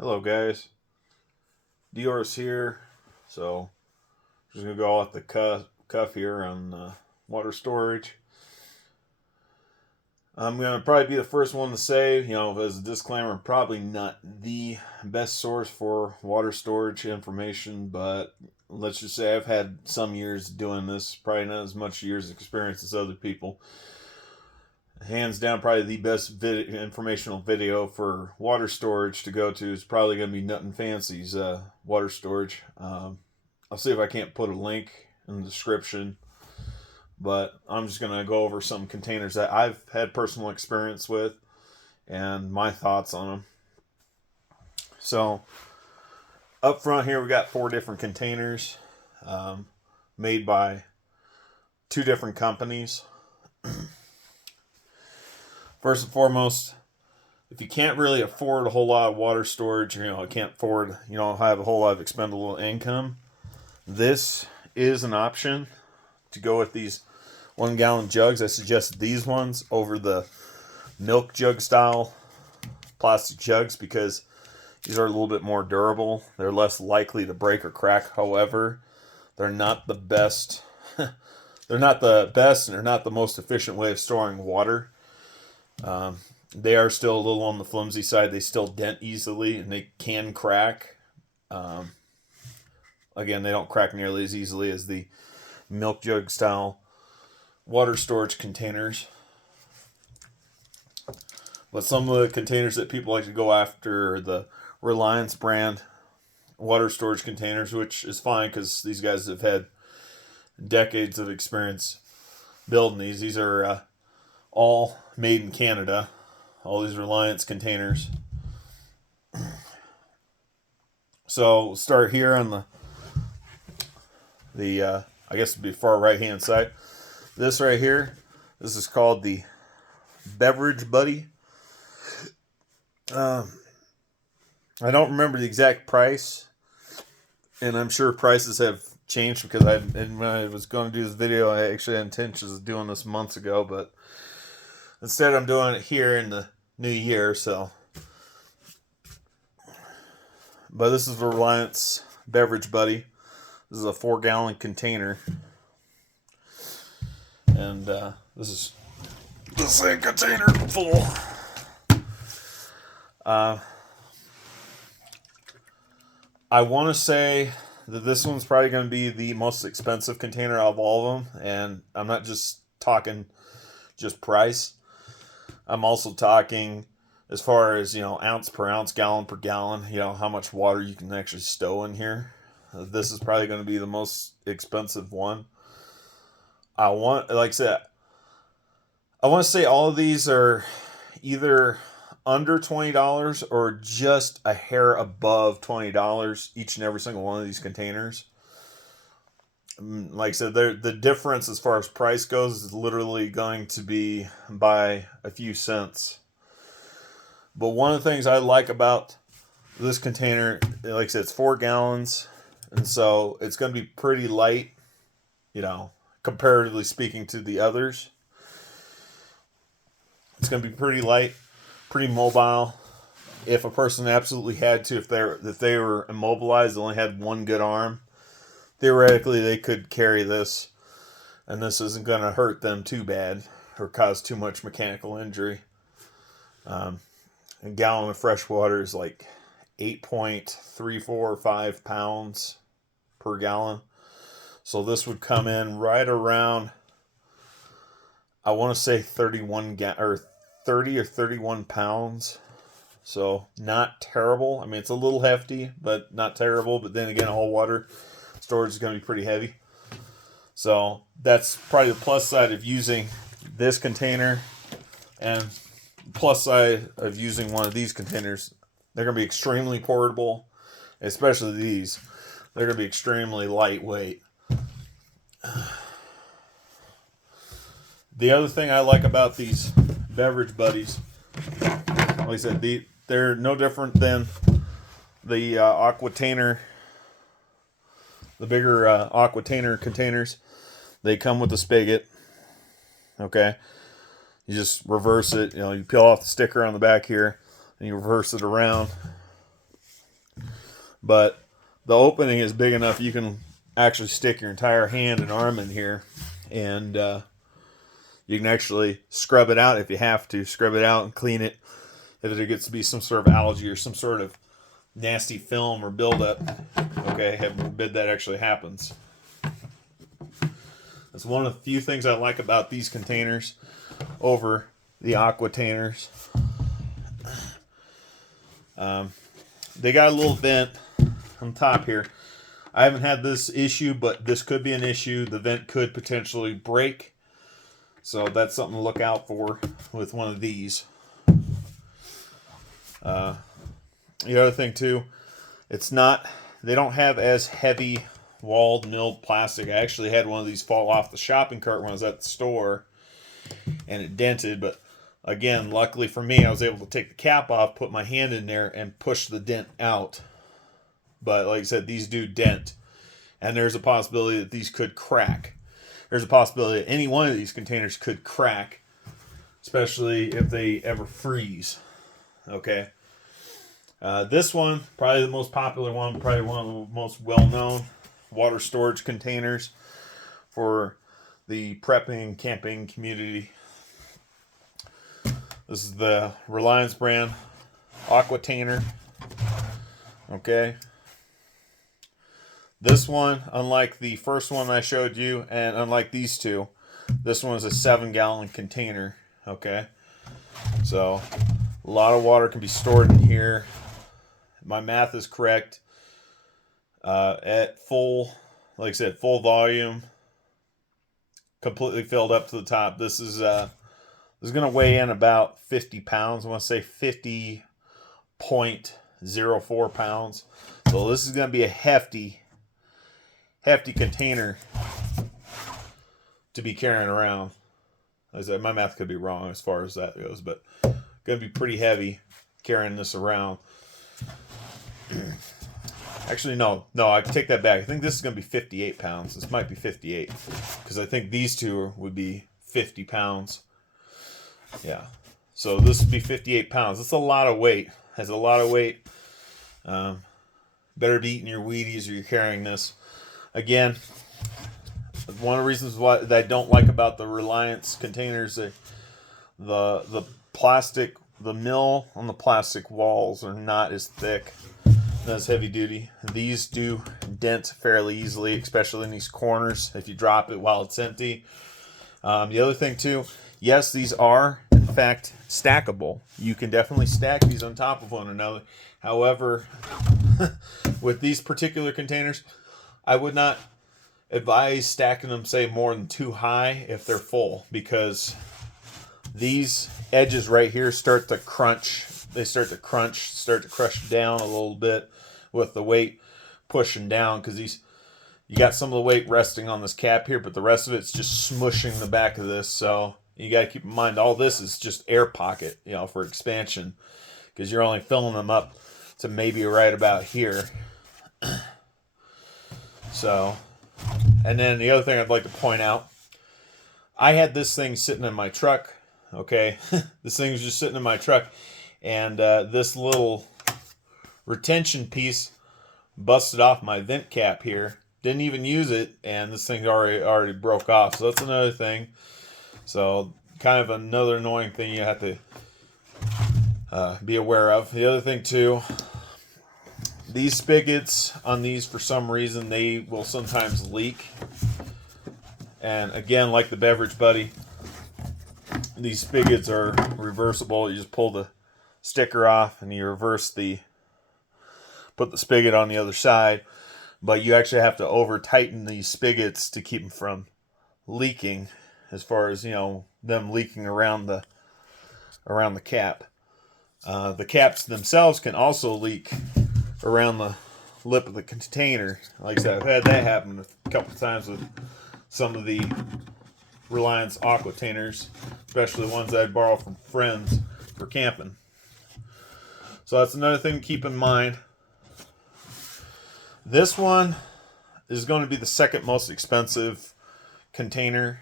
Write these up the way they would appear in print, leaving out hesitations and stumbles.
Hello guys, Dior's here. So just gonna go off the cuff here on water storage. I'm gonna probably be the first one to say, as a disclaimer, I'm probably not the best source for water storage information, but let's just say I've had some years doing this, probably not as much years experience as other people. Hands down, probably the best informational video for water storage to go to is probably going to be Nut and Fancy's water storage. I'll see if I can't put a link in the description, but I'm just going to go over some containers that I've had personal experience with and my thoughts on them. So, up front here, we got 4 different containers made by 2 different companies. First and foremost, if you can't really afford a whole lot of water storage, can't afford, have a whole lot of expendable income, this is an option to go with these 1-gallon jugs. I suggest these ones over the milk jug style plastic jugs because these are a little bit more durable. They're less likely to break or crack. However, they're not the best. They're not the best and they're not the most efficient way of storing water. They are still a little on the flimsy side. They still dent easily and they can crack. Again, they don't crack nearly as easily as the milk jug style water storage containers. But some of the containers that people like to go after are the Reliance brand water storage containers, which is fine because these guys have had decades of experience building these. These are all made in Canada. All these Reliance containers. So we'll start here on the I guess it'd be far right hand side. This right here, this is called the Beverage Buddy. I don't remember the exact price, and I'm sure prices have changed because when I was going to do this video, I actually had intentions of doing this months ago, but instead I'm doing it here in the new year. But this is the Reliance Beverage Buddy. This is a 4-gallon container, and this is the same container full. I want to say that this one's probably going to be the most expensive container out of all of them, and I'm not just talking just price. I'm also talking as far as, ounce per ounce, gallon per gallon, how much water you can actually stow in here. This is probably going to be the most expensive one. Like I said, I want to say all of these are either under $20 or just a hair above $20 each and every single one of these containers. Like I said, the difference as far as price goes is literally going to be by a few cents. But one of the things I like about this container, like I said, it's 4 gallons, and so it's going to be pretty light, comparatively speaking to the others. It's going to be pretty light, pretty mobile. If a person absolutely had to, if they were immobilized, they only had one good arm, theoretically they could carry this, and this isn't going to hurt them too bad or cause too much mechanical injury. A gallon of fresh water is like 8.345 pounds per gallon. So this would come in right around, I want to say 30 or 31 pounds. So not terrible. I mean, it's a little hefty, but not terrible. But then again, all water storage is going to be pretty heavy. So that's probably the plus side of using this container, and plus side of using one of these containers. They're going to be extremely portable, especially these. They're going to be extremely lightweight. The other thing I like about these Beverage Buddies, like I said, they're no different than the Aqua Tainer, the bigger Aqua Tainer containers. They come with a spigot. Okay, you just reverse it. You peel off the sticker on the back here, and you reverse it around. but the opening is big enough you can actually stick your entire hand and arm in here, and you can actually scrub it out if you have to. Scrub it out and clean it if there gets to be some sort of algae or some sort of nasty film or buildup. Okay, heaven forbid that actually happens. That's one of the few things I like about these containers over the Aqua containers. They got a little vent on top here. I haven't had this issue, but this could be an issue. The vent could potentially break, so that's something to look out for with one of these. The other thing too, they don't have as heavy walled milled plastic. I actually had one of these fall off the shopping cart when I was at the store, and it dented, but again, luckily for me, I was able to take the cap off, put my hand in there, and push the dent out. But like I said, these do dent, and there's a possibility that these could crack. There's a possibility that any one of these containers could crack, especially if they ever freeze. Okay. This one, probably the most popular one, probably one of the most well-known water storage containers for the prepping and camping community. This is the Reliance brand Aqua container. Okay. This one, unlike the first one I showed you, and unlike these two, this one is a 7-gallon container. Okay. So, a lot of water can be stored in here. My math is correct. At full, like I said, full volume, completely filled up to the top. This is going to weigh in about 50 pounds. I want to say 50.04 pounds. So this is going to be a hefty container to be carrying around. As I said, my math could be wrong as far as that goes, but going to be pretty heavy carrying this around. Actually, no, I can take that back. I think this is going to be 58 pounds. This might be 58, because I think these two would be 50 pounds. Yeah, so this would be 58 pounds. That's a lot of weight. Has a lot of weight. Better be eating your Wheaties or you're carrying this. Again, one of the reasons why that I don't like about the Reliance containers, the plastic, the mill on the plastic walls are not as thick. That's heavy duty. These do dent fairly easily, especially in these corners if you drop it while it's empty. The other thing too, yes, these are in fact stackable. You can definitely stack these on top of one another. However, with these particular containers, I would not advise stacking them, say, more than 2 high if they're full, because these edges right here start to crunch. They start to crush down a little bit with the weight pushing down, because you got some of the weight resting on this cap here, but the rest of it's just smushing the back of this. So you got to keep in mind, all this is just air pocket, for expansion, because you're only filling them up to maybe right about here. So, and then the other thing I'd like to point out, I had this thing sitting in my truck. Okay, this thing was just sitting in my truck, and this little retention piece busted off my vent cap here. Didn't even use it, and this thing already broke off. So that's another thing. So kind of another annoying thing you have to be aware of. The other thing too, these spigots on these, for some reason, they will sometimes leak. And again, like the Beverage Buddy, these spigots are reversible. You just pull the sticker off and you put the spigot on the other side. But you actually have to over tighten these spigots to keep them from leaking, as far as, them leaking around the cap. The caps themselves can also leak around the lip of the container. Like I said, I've had that happen a couple of times with some of the Reliance Aqua containers, especially the ones that I borrow from friends for camping. So that's another thing to keep in mind. This one is going to be the second most expensive container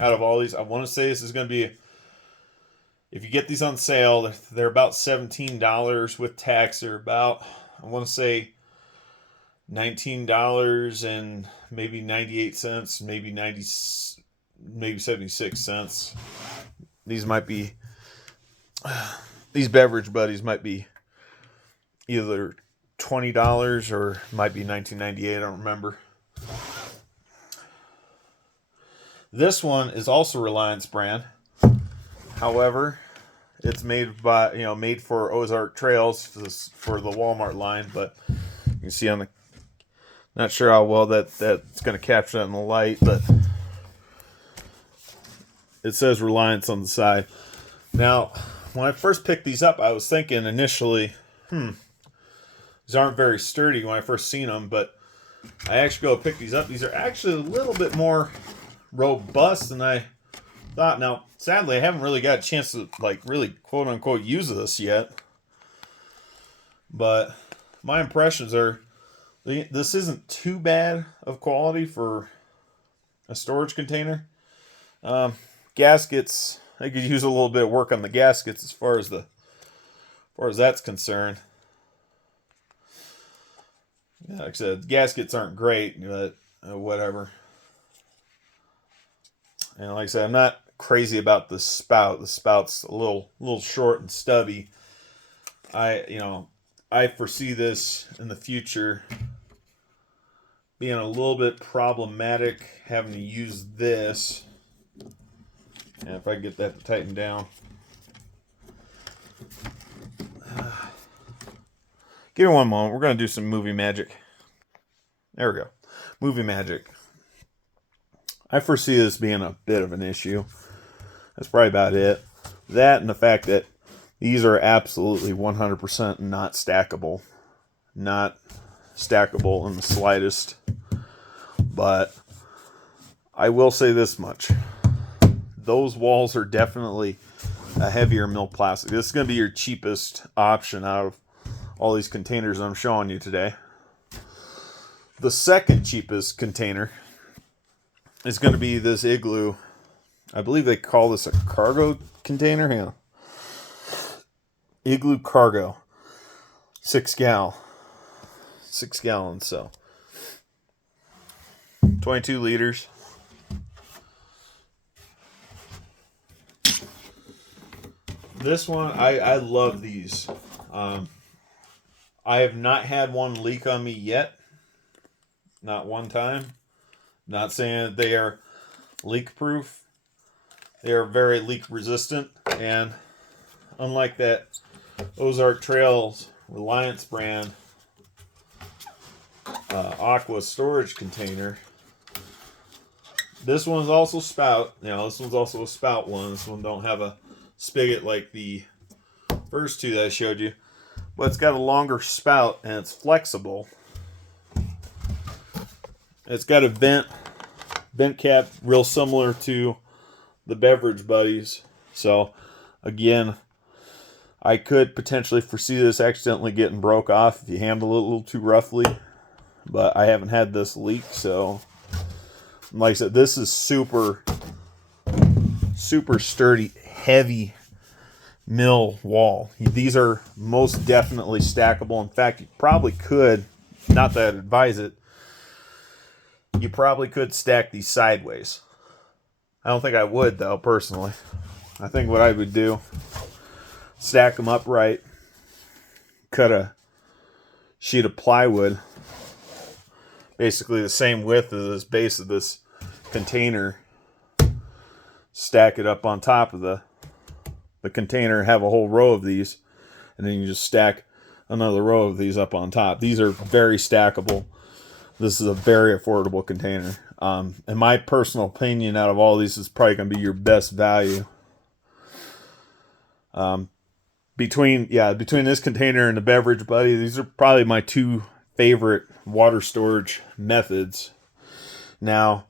out of all these. I want to say this is going to be, if you get these on sale, they're about $17 with tax. They're about, I want to say, $19 and maybe 98 cents, maybe 90, maybe 76 cents. These might be, these Beverage Buddies might be either $20 or might be $19.98. I don't remember. This one is also Reliance brand. However, it's made for Ozark trails for the Walmart line, but you can see on the, not sure how well that's going to capture that in the light, but it says Reliance on the side. Now, when I first picked these up, I was thinking initially, these aren't very sturdy when I first seen them, but I actually go pick these up. These are actually a little bit more robust than I thought. Now, sadly, I haven't really got a chance to really quote unquote use this yet, but my impressions are this isn't too bad of quality for a storage container. Gaskets, I could use a little bit of work on the gaskets as far as that's concerned. Yeah, like I said, the gaskets aren't great, but whatever. And like I said, I'm not crazy about the spout. The spout's a little short and stubby. I foresee this in the future being a little bit problematic, having to use this. And if I can get that to tighten down. Give me one moment. We're going to do some movie magic. There we go. Movie magic. I foresee this being a bit of an issue. That's probably about it. That and the fact that these are absolutely 100% not stackable. Not stackable in the slightest. But I will say this much. Those walls are definitely a heavier milk plastic. This is going to be your cheapest option out of all these containers I'm showing you today. The second cheapest container is going to be this Igloo. I believe they call this a cargo container. Hang on. Igloo Cargo. 6 gallons. So 22 liters. This one, I love these. I have not had one leak on me yet. Not one time. Not saying that they are leak proof. They are very leak resistant. And unlike that Ozark Trails Reliance brand Aqua storage container, this one's also spout. This one's also a spout one. This one don't have a spigot like the first two that I showed you. But it's got a longer spout and it's flexible. It's got a vent cap real similar to the Beverage Buddies. So again, I could potentially foresee this accidentally getting broke off if you handle it a little too roughly. But I haven't had this leak, so like I said, this is super sturdy, heavy mill wall. These are most definitely stackable. In fact, you probably could, not that I'd advise it, you probably could stack these sideways. I don't think I would, though, personally. I think what I would do, stack them upright, cut a sheet of plywood, basically the same width as this base of this container, stack it up on top of the container, have a whole row of these, and then you just stack another row of these up on top. These are very stackable. This is a very affordable container. In my personal opinion, out of all these, is probably going to be your best value. Between this container and the Beverage Buddy, these are probably my two favorite water storage methods. Now,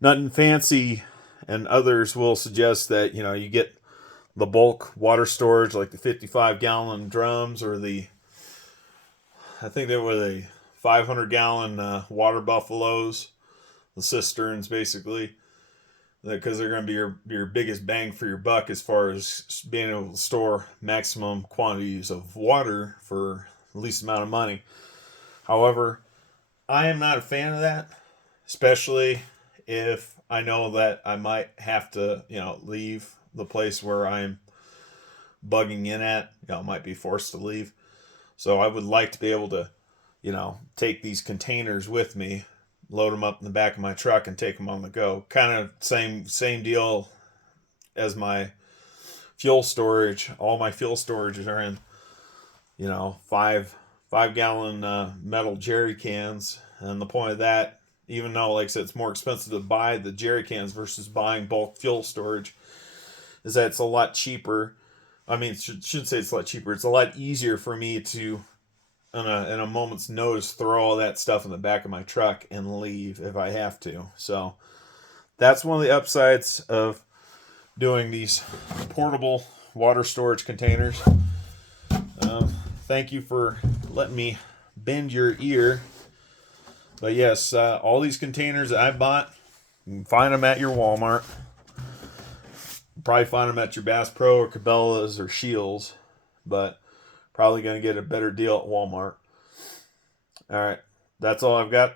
nothing fancy, and others will suggest that you get the bulk water storage like the 55-gallon drums, or I think they were the 500-gallon water buffaloes, the cisterns, basically, because they're going to be your biggest bang for your buck as far as being able to store maximum quantities of water for the least amount of money. However, I am not a fan of that, especially if I know that I might have to, leave the place where I'm bugging in at. Might be forced to leave. So I would like to be able to, take these containers with me, load them up in the back of my truck, and take them on the go. Kind of same deal as my fuel storage. All my fuel storages are in, 5 gallon metal jerry cans. And the point of that, even though, like I said, it's more expensive to buy the jerry cans versus buying bulk fuel storage, is that it's a lot cheaper. I mean, shouldn't say it's a lot cheaper. It's a lot easier for me to, in a moment's notice, throw all that stuff in the back of my truck and leave if I have to. So that's one of the upsides of doing these portable water storage containers. Thank you for letting me bend your ear. But yes, all these containers that I bought, you can find them at your Walmart. Probably find them at your Bass Pro or Cabela's or Shields, but probably going to get a better deal at Walmart. All right, that's all I've got.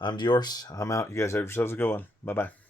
I'm Diorce. I'm out. You guys have yourselves a good one. Bye-bye.